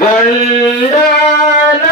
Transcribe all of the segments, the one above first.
ಗಂಡನ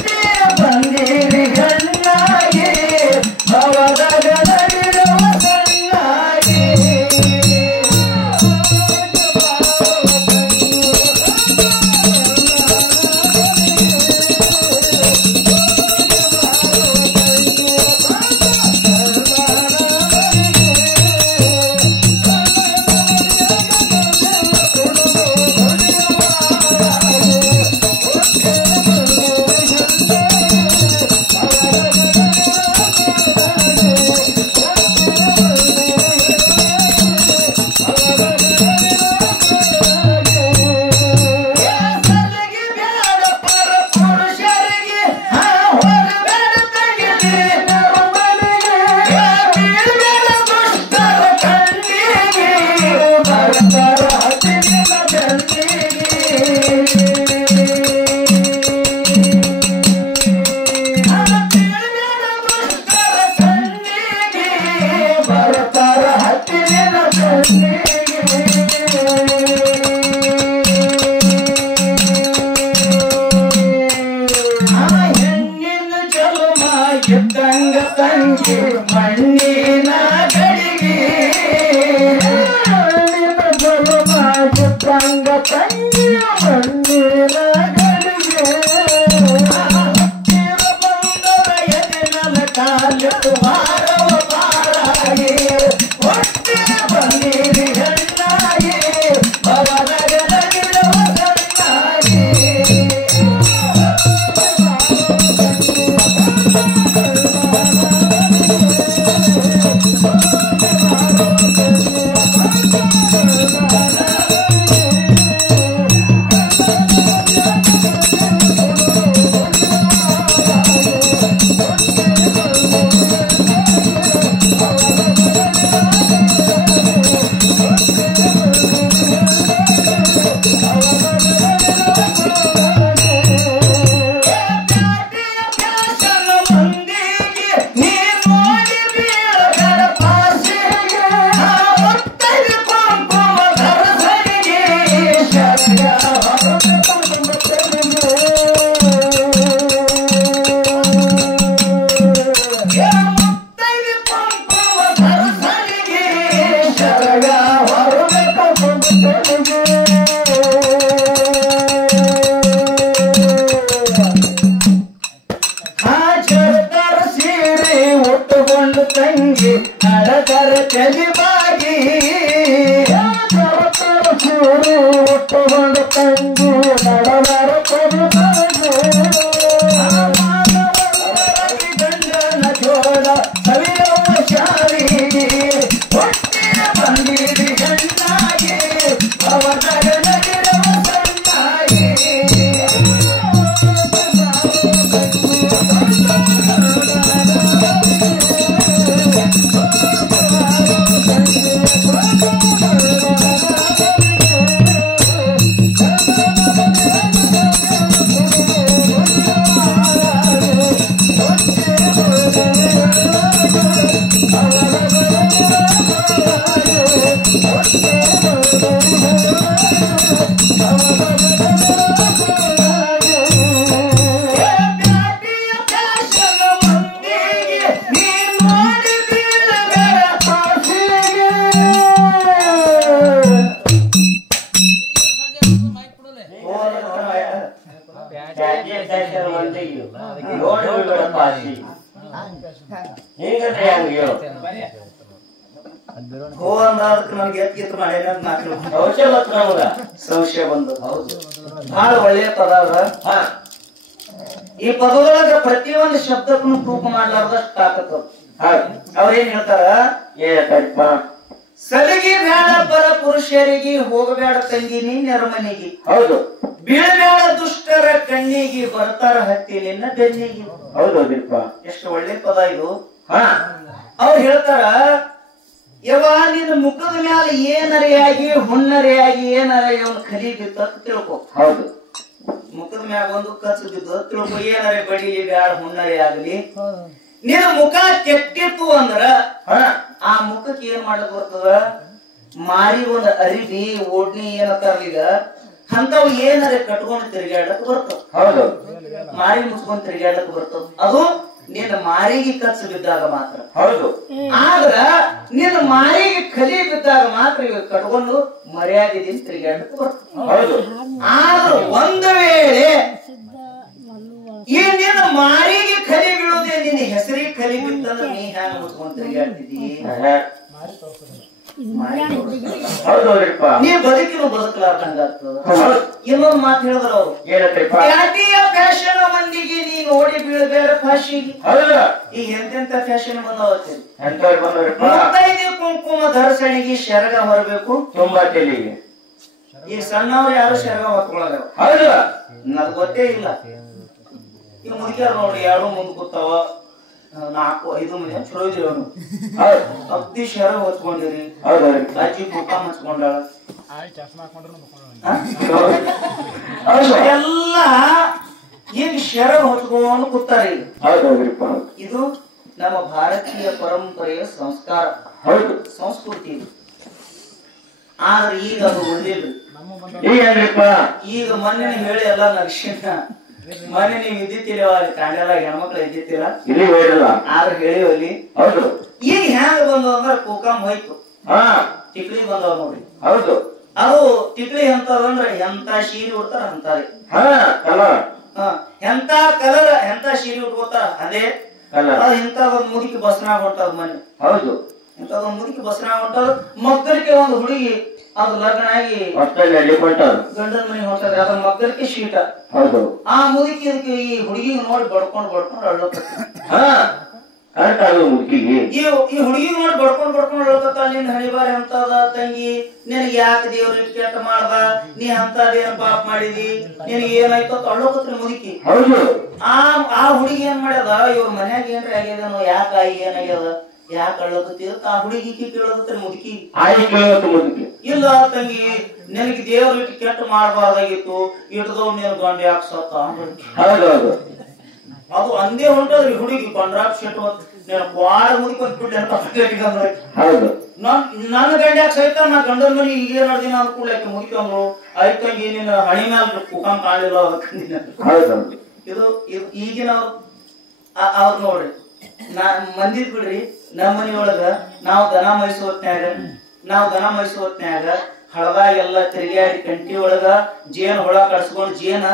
ಬಂದಿರಿ ಗಣ್ಣಾಗಿ ಭವದಗನ ಮಣ್ಣಿನ ಗಡಿಗೆ ತಂಗ ತಂಗಿ ಮಣ್ಣಿನ ಗಡಿಗೆ ಬಂದರ ಎದಿನ ಕಾಲು ಮಾರವ ಪಾರಾಗಿ ಹೊಟ್ಟೆ ಬಂದಿರಿ ಹೆಣ್ಣಾಗಿ ಅವರಗಲಿರುವ ಗಣ್ಣಾಗಿ ತಂಗಿ ನಡದರ ಚಲಿಬಾಗಿ ಒಟ್ಟುಕೊಂಡು ತಂಗಿ ನಡದರ ಚಲಿಬಾಗಿ ಗಂಡನ ಜೋಡ ಸವಿಯವ ಶಾಲಿಗೆ ಹೊಟ್ಟೆ ಬಂದಿರಿ ಹೆಣ್ಣಾಗಿ ಅವನಗಿರುವ ಸಣ್ಣಾಗಿ ಸಂಶಯ ಬಂದು ಬಹಳ ಒಳ್ಳೆಯ ಪದ ಈ ಪದದೊಳಗ ಪ್ರತಿಯೊಂದು ಶಬ್ದಕ್ಕೂ ತೂಕ ಮಾಡ್ಲಾರ್ದಷ್ಟು ತಾಕತ್ತು ಅವ್ರೇನ್ ಹೇಳ್ತಾರ ಸಲಿಗೆ ಬೇಡ ಪರ ಪುರುಷರಿಗೆ ಹೋಗಬೇಡ ತಂಗಿನಿ ನೆರಮನಿಗೆ ಹೌದು ಬೀಳಬೇಡ ದುಷ್ಟರ ಕಣ್ಣಿಗೆ ಬರ್ತಾರ ಹತ್ತಿ ನಿನ್ನ ಬೆನ್ನಿಗೆ ಹೌದೌದಿಪ್ಪ ಎಷ್ಟು ಒಳ್ಳೆ ಪದ ಇದು ಅವ್ರು ಹೇಳ್ತಾರ ಯವ ನಿನ್ನ ಮುಖದ ಮ್ಯಾಲ ಏನರೆಯಾಗಿ ಹುಣ್ಣರೆಯಾಗಿ ಏನರ ಇವನ್ ಕಲಿ ಬಿತ್ತ ತಿಳ್ಕೊ ಹೌದು ಮುಖದ ಮ್ಯಾಗ ಒಂದು ಕಚ್ಚು ಬಿದ್ದು ತಿಳ್ಕೊ ಏನರೆ ಬಡಿಲಿ ಬ್ಯಾಡ ಹುಣ್ಣರೆ ಆಗ್ಲಿ ನಿನ್ನ ಮುಖ ಕೆಟ್ಟಿತ್ತು ಅಂದ್ರ ಆ ಮುಖಕ್ಕೆ ಏನ್ ಮಾಡ್ಲಿಕ್ ಬರ್ತದ ಮಾರಿ ಒಂದ್ ಅರಿವಿ ಓಡ್ನಿ ಏನಂತಾರ ಈಗ ಅಂತವ್ ಏನರೆ ಕಟ್ಕೊಂಡ್ ತಿರ್ಗಾಡಕ್ ಬರ್ತದ ಹೌದು ಮಾರಿ ಮುಚ್ಕೊಂಡ್ ತಿರ್ಗಾಡಕ್ ಬರ್ತದ ಅದು ನಿನ್ನ ಮಾರಿಗೆ ಕಚ್ಚು ಬಿದ್ದಾಗ ಮಾತ್ರ ಹೌದು ಆದ್ರ ನಿನ್ನ ಮಾರಿಗೆ ಕಲಿ ಬಿದ್ದಾಗ ಮಾತ್ರ ಇವಾಗ ಕಟ್ಕೊಂಡು ಮರ್ಯಾದೆದಿಂದ ತಿರುಗಾಡಕ್ಕೆ ಬರ್ತದೆ ಹೌದು ಆದ್ರ ಒಂದು ವೇಳೆ ಈ ನಿನ್ನ ಮಾರಿಗೆ ಕಲಿ ಬೀಳುದೇ ನಿನ್ನ ಹೆಸರಿಗೆ ಕಲಿ ಬಿತ್ತಂದ್ರೆ ನೀ ಹ್ಯಾಂಗ ಮುಚ್ಕೊಂಡ್ ತಿರುಗಾಡ್ತಿದ್ದಿ ನೀ ಬದುಕಿನ ಬದುಕಲಾರ್ದಂಗಾಗ್ತದ ಇನ್ನೊಂದು ಮಾತು ಹೇಳಿದ್ರ ಅವ್ರು ಖ್ಯಾತಿಯ ಫ್ಯಾಷನ್ ಮಂದಿಗೆ ನೀ ನೋಡಿ ಬೀಳಬೇಡ ಫಾಶಿಗೆ ಈಗ ಎಂತೆಂತ ಫ್ಯಾಷನ್ ಬಂದವೈದಿ ಕುಂಕುಮ ಧರ್ಸಣಿಗೆ ಶರಗ ಹೊರಬೇಕು ತುಂಬಾ ತೆಲಿಗೆ ಈಗ ಸಣ್ಣವ್ರು ಯಾರು ಶರಗ ಹೊತ್ಕೊಳ್ಳೋದು ಹೌದು ನದ್ ಗೊತ್ತೇ ಇಲ್ಲ ಈಗ ಮುದುಕ್ಯಾರ ನೋಡಿ ಎರಡು ಮುಂದ್ ಕೂತಾವ 4-5 ಮಂದಿ ಚಲೋ ಇದ್ರಿ ಅವನು ಅಗ್ದಿ ಶರ ಹೊತ್ಕೊಂಡಿರಿ ಅಜ್ಜಿ ಮುಖ ಹಚ್ಕೊಂಡಾಳ ಎಲ್ಲ ಈಗ ಶರ ಹೊತ್ಕೊಂಡು ಕೂತಾರ ಇದು ನಮ್ಮ ಭಾರತೀಯ ಪರಂಪರೆಯ ಸಂಸ್ಕಾರ ಹೌದು ಸಂಸ್ಕೃತಿ ಇದು ಆದ್ರೆ ಈಗ ಅದು ಒಳ್ಳೇದು ಈಗ ಮೊನ್ನೆ ಹೇಳಿ ಎಲ್ಲ ನಕ್ಷಿನ ಮನೆ ನೀವು ಇದ್ದಿತ್ತಿಲ್ಲ ಕಾಂಡೆಲ್ಲ ಹೆಣ್ಮಕ್ಳು ಇದ್ದಿತ್ತಿಲ್ಲ ಇಲ್ಲಿ ಹೇಳಿಲ್ಲ ಆದ್ರೆ ಹೇಳಿವಲ್ಲಿ. ಹೌದು. ಈಗ ಹೆಂಗ ಬಂದು ಅಂದ್ರೆ ಕುಕಾಮ್ ಹೋಯ್ತು, ಟಿಕ್ಲಿ ಬಂದವ್ ನೋಡ್ರಿ. ಹೌದು. ಅದು ಟಿಕ್ಲಿ ಎಂತದಂದ್ರ ಎಂತ ಸೀರೆ ಉಡ್ತಾರ ಅಂತಾರೆ, ಎಂತ ಕಲರ್ ಎಂತ ಸೀರೆ ಉಟ್ಕೋತಾರ ಅದೇ ಇಂತ ಒಂದ್ ಮುದುಕಿ ಬಸ್ನಾಗ ಹೊಂಟದ ಮನೆ. ಹೌದು. ಇಂಥದೊಂದ್ ಮುದುಕಿ ಬಸ್ನಾಗ ಹೊಂಟದ. ಮಕ್ಕಳಿಗೆ ಒಂದು ಹುಡುಗಿ ಅದು ಲಗ್ನ ಆಗಿ ಗಂಡನ ಮನೆ ಹೊಂಟದ, ಅದ್ರ ಮಕ್ಕಳಿಗೆ ಶೀಟ. ಹೌದು. ಆ ಮುದುಕಿ ಅದಕ್ಕೆ ಈ ಹುಡುಗಿ ನೋಡಿ ಬಡ್ಕೊಂಡ್ ಈ ಹುಡುಗಿ ನೋಡಿ ಬಡ್ಕೊಂಡ್ ಅಳ್ಕತ್ತ. ನಿನ್ ಹಣಿಬಾರಿ ಅಂತದ ತಂಗಿ, ನಿನಗೆ ಯಾಕೆ ದೇವ್ರ ಕೆಟ್ಟ ಮಾಡ್ದ, ನೀ ಅಂತದೇನ್ ಪಾಪ ಮಾಡಿದಿ, ನಿನಗೆ ಏನಾಯ್ತು ಅಂತ ಅಳ್ಳೋಕತ್ರಿ ಮುದುಕಿ. ಆ ಹುಡುಗಿ ಏನ್ ಮಾಡ್ಯದ, ಇವ್ರ ಮನ್ಯಾಗ ಏನ್ರಿ ಆಗ್ಯದನೋ, ಯಾಕ ಏನಾಗ್ಯದ, ಯಾಕೆ ಅಳ್ಳೋಕತ್ತಿ ಆ ಹುಡುಗಿ ಕೇಳೋದತ್ರಿ ಮುದುಕಿ. ಇಲ್ಲ ತಂಗಿ, ನಿನಗೆ ದೇವ್ರ ಇಟ್ಟು ಕೆಟ್ಟ ಮಾಡ್ಬಾರ್ದಾಗಿತ್ತು, ಇಟ್ದವ್ ನೀನ್ ಗಂಡ ಯಾಕೆ ಸತ್ತ. ಅದು ಅಂದೇ ಹೊಂಟದ್ರಿ ಹುಡುಗಿ ಕೊಂಡ್ರಾಪ್ ಶೆಟ್ಟು ಬಾಳ ಮುದುಕೊಂಡ್ ಬಿಡ್ಲಿ ಅಂತ ನನ್ನ ಗಂಡ ಯಾಕೆ ಸಹಿತ ನಾ ಗಂಡನ ಮನಿ ಈಗ ನೋಡ್ದಿನ ಅಂದ್ಕೂಡ್ಲಾಕೆ ಮುದುಕೊಂಡ್ರು. ಆಯ್ತಂಗಿ ನಿನ್ನ ಹಣಿ ಮ್ಯಾಲ ಕುಕಾಮ್ ಕಾಣಲಿಲ್ಲ. ಇದು ಈಗಿನ ಅವ್ರು ನೋಡ್ರಿ, ಮಂದಿದ್ ಬಿಡ್ರಿ. ನಮ್ಮ ಮನಿಯೊಳಗ ನಾವು ದನ ಮೈಸು ಹೊತ್ನ್ಯಾಗ ಹಳದಾಗೆಲ್ಲ ತಿರುಗಾಡಿ ಕಂಟಿ ಒಳಗ ಜೇನ್ ಹೊಳ ಕಡ್ಸ್ಕೊಂಡ್ ಜೇನ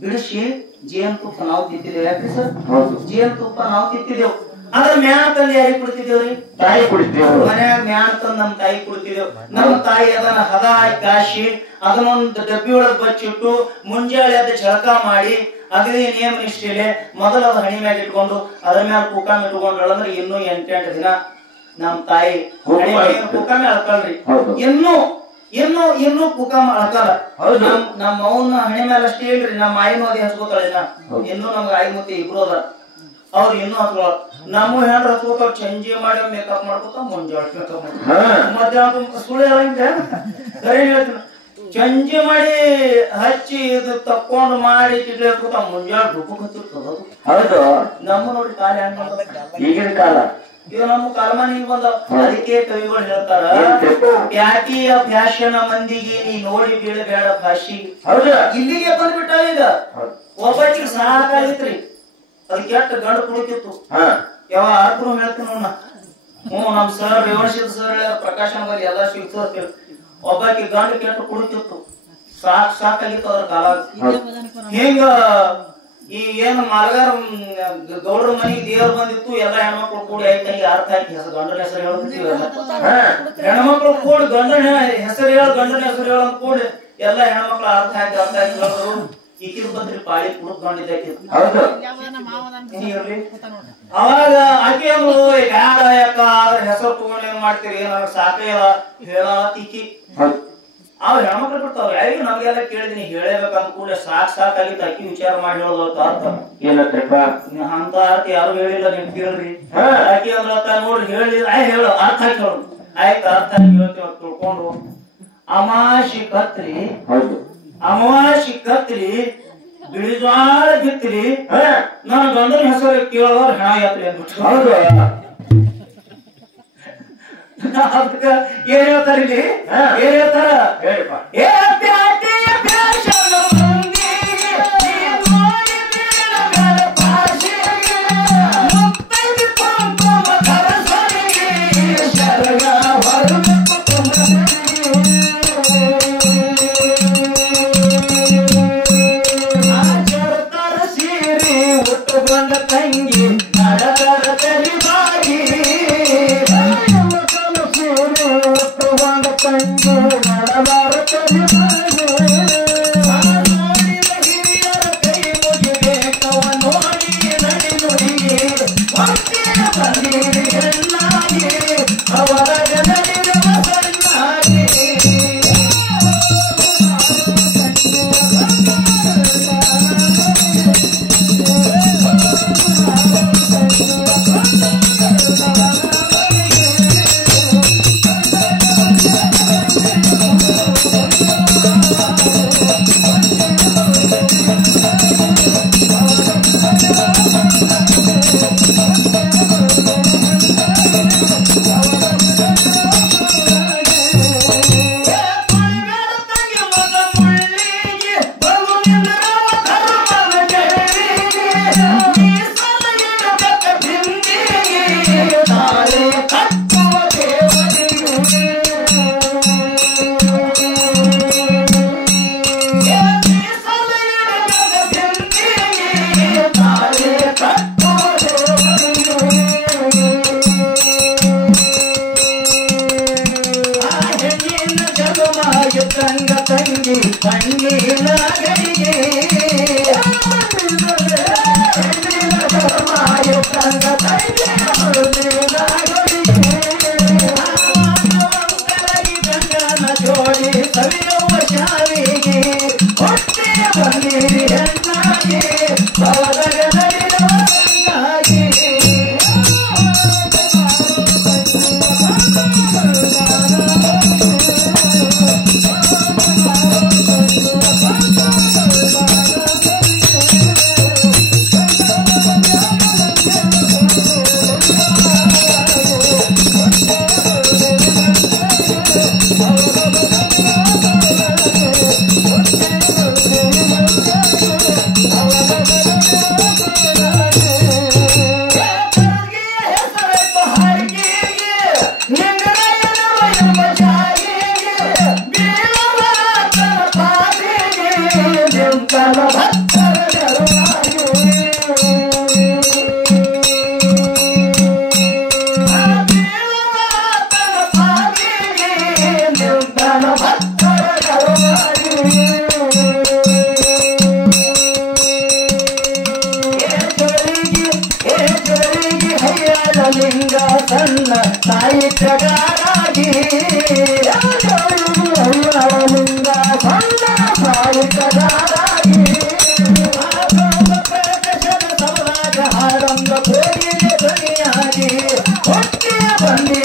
ಬಿಡಿಸಿ ಜೇನ್ ತುಪ್ಪ ನಾವು ತಿಂತಿದ್ದೇವೆ. ಯಾಕ್ರಿ ಸರ್? ಜೇನ್ ತುಪ್ಪ ನಾವು ತಿಂತಿದ್ದೇವು. ಅದ್ರ ಮ್ಯಾಣ ತಂದು ಯಾರಿಗೆ ಕುಡಿತಿದ್ದೇವ್ರಿ? ತಾಯಿ ಕುಡಿತೇವ್. ಮನ್ಯಾಗ ಮ್ಯಾಣ ತಂದು ನಮ್ ತಾಯಿ ಕುಡಿತಿದ್ದೇವ್. ನಮ್ಮ ತಾಯಿ ಅದನ್ನ ಹದ ಹಾಕಿ ಕಾಶಿ ಅದನ್ನೊಂದು ಡಬ್ಬಿ ಒಳಗ್ ಬಚ್ಚಿಟ್ಟು ಮುಂಜಾಳೆ ಅದ ಜಳಕ ಮಾಡಿ ಅಗದಿ ನೇಮ ನಿಷ್ಠೆಲೆ ಮೊದಲ ಅದ ಹಣಿ ಮ್ಯಾಗ ಇಟ್ಕೊಂಡು ಅದ್ರ ಮ್ಯಾಲ ಕುಕಾಮ್ ಇಟ್ಕೊಂಡ್ರೆ ಇನ್ನೂ 8 ದಿನ ನಮ್ ತಾಯಿ ಕುಕಾಮಿ ಅಳ್ಕಲ್ರಿ. ಇನ್ನೂ ಕುಕಾಮ್ ಅಳ್ಕಲ್ಲ. ನಮ್ಮ ಅವನ ಹಣಿ ಮ್ಯಾಲ ಅಷ್ಟೇ ಹೇಳ್ರಿ, ನಮ್ಮ ಆಯಿನೂ ಅದೇ ಹಚ್ಕೋತಾಳ. ಇನ್ನೂ ನಮ್ಗೆ ಆಯಿ ಮತ್ತೆ ಇಬ್ರು ಅದ, ಅವ್ರು ಇನ್ನೂ ಹಚ್ಕೊಳ. ನಮ್ಮ ಹೆಣ್ರ ಹಚ್ಕೋತಾವ್ ಚಂಜಿ ಮಾಡಿ ಮೇಕಪ್ ಮಾಡ್ಕೋತ ಮುಂಜಾಳೆ ಮೇಕಪ್ ಮಾಡಿ ಮಧ್ಯಾಹ್ನ ಸುಳ್ಳು ಹೇಳ್ತೀನಿ, ಚಂಜಿ ಮಾಡಿ ಹಚ್ಚಿ ಇದು ತಕ್ಕೊಂಡ್ ಮಾಡಿ ಟಿಕ್ಲಿ ಹಚ್ಕೋತ ಮುಂಜಾಳೆ ಡುಪ್ಪಕ್ ಹಚ್ಚಿರ್ತದ. ಹೌದು. ನಮ್ಮ ನೋಡಿ ಕಾಲ ಹೆಂಗ್ ಈಗಿನ ಕಾಲ ಇವ್ ನಮ್ಮ ಕಾಲಮಾನಿಗೆ ಬಂದವ. ಅದಕ್ಕೆ ಕವಿಗಳು ಹೇಳ್ತಾರ, ಪ್ಯಾಟಿಯ ಫ್ಯಾಷನ್ ಮಂದಿಗೆ ನೀ ನೋಡಿ ಬೀಳಬೇಡ ಭಾಷಿ. ಇಲ್ಲಿಗೆ ಬಂದ್ಬಿಟ್ಟಾವ. ಈಗ ಒಬ್ಬಟ್ಟಿಗೆ ಸಾಕಾಗಿತ್ರಿ, ಅದ್ ಕೆಟ್ಟ ಗಂಡು ಕುಡಿತಿತ್ತು. ಯಾವ ಆರ್ಕರು ಹೇಳ್ತೀನಿ ನೋಡ. ನಮ್ ಸರ್ ರೇವಣಶೀಲ್ ಸರ್ ಪ್ರಕಾಶನ ಬಲ್ಲಿ ಎಲ್ಲಾ ಸಿಗ್ತದ. ಒಬ್ಬಾಕಿ ಗಂಡು ಕೆಟ್ಟ ಕುಡಿತಿತ್ತು, ಸಾಕಾಗಿತ್ತು ಅದ್ರ ಕಾಲ. ಹಿಂಗ ಈ ಏನ್ ಮಾಲಗಾರ ಗೌಡ್ರ ಮನಿಗೆ ದೇವ್ರ ಬಂದಿತ್ತು, ಎಲ್ಲಾ ಹೆಣ್ಮಕ್ಳು ಕೂಡಿ ಆಯ್ತಾಗಿ ಅರ್ಥ ಹಾಕಿ ಗಂಡನ ಹೆಸರು ಹೇಳ್ತಿವಿ. ಹೆಣ್ಮಕ್ಳು ಕೂಡಿ ಗಂಡನ ಹೆಸರು ಗಂಡನ ಹೆಸರು ಹೇಳಂತ ಕೂಡಿ ಎಲ್ಲಾ ಹೆಣ್ಮಕ್ಳು ಅರ್ಥ ಹಾಕಿ ಹೇಳಿದ್ರು. ಈಕಿದ್ ಬಂದ್ರಿ ಪಾಳಿ ಕುಡುಕ್ ಗಂಡಿದ್ದಾಕಿ. ಅವಾಗ ಆಕಿ ಅಂದ್ರು, ಯಾಕ ಹೆಸರು ತಗೊಂಡ್ ಏನ್ ಮಾಡ್ತೀರಿ, ನನಗ್ ಸಾಕಲ್ಲ ಹೇಳ ಈಕಿ. ಅವ್ ಹೆಣ್ಮಕ್ಳು ಬಿಡ್ತಾವ್ರಿ. ಯಾರಿಗೆ ನಮ್ಗೆಲ್ಲ ಕೇಳಿದೀನಿ ಹೇಳಬೇಕಂತ ಕೂಡ ಸಾಕಾಗಿತ್ತು. ಅಕ್ಕಿ ವಿಚಾರ ಮಾಡಿ ಹೇಳೋದು ಅರ್ಥ ಏನಪ್ಪ ಅಂತ ಅರ್ಥ ಯಾರು ಹೇಳಿಲ್ಲ, ನಿಮ್ ಕೇಳ್ರಿ. ಆಕಿ ಅಂದ್ರ ನೋಡ್ರಿ ಹೇಳಿಲ್ಲ, ಹೇಳು ಅರ್ಥ ಹಾಕಿ ಹೇಳು. ಆಯ್ತು ಅರ್ಥ ಹಾಕಿ ಹೇಳ್ತೀವಿ ತಿಳ್ಕೊಂಡು ಅಮಾಶಿ ಕತ್ರಿ ಬಿಳಿಜ್ವಾಳ ಬಿತ್ರಿ ನನ್ನ ಗಂಡನ ಹೆಸರು ಕೇಳೋರು ಹೆಣ ಯಾತ್ರಿ ಅಂದ್ಬಿಟ್ಟು. ಹೌದು. ಅದಕ್ಕ ಏನ್ ಹೇಳ್ತಾರ ಇಲ್ಲಿ, ಏನ್ ಹೇಳ್ತಾರ, ತಂಗಿ ನಡದರ ತಲಿಬಾಗಿ ತಂಗಿ ನಡದರ ತಲಿಬಾಗಿ ನೋಡಿದ ಹಿರಿಯರ ಕೈ ಮುಗಿಬೇಕವ ನೋಡಿ ನಡಿ ನುಡಿಗೆ ಒಂದೇ ಬಂದಿರಿ ಹೆಣ್ಣಾಗಿ ಅವರ ಜನರಿಗೆ ಬಸನ್ನಾಗಿ. ಸಾಹಿತ್ಯಗಾರಾಗಿ ಮುಂದ ಬಂದ ಸಾಹಿತ್ಯಗಾರಾಗಿ ಪ್ರಕಟನ ಸಮರಾಗ ಹಾಡಂಗ ಕೋಗಿಲೆ ಧ್ವನಿಯಾಗಿ ಹೊಟ್ಟೆಯ ಬಂದಿ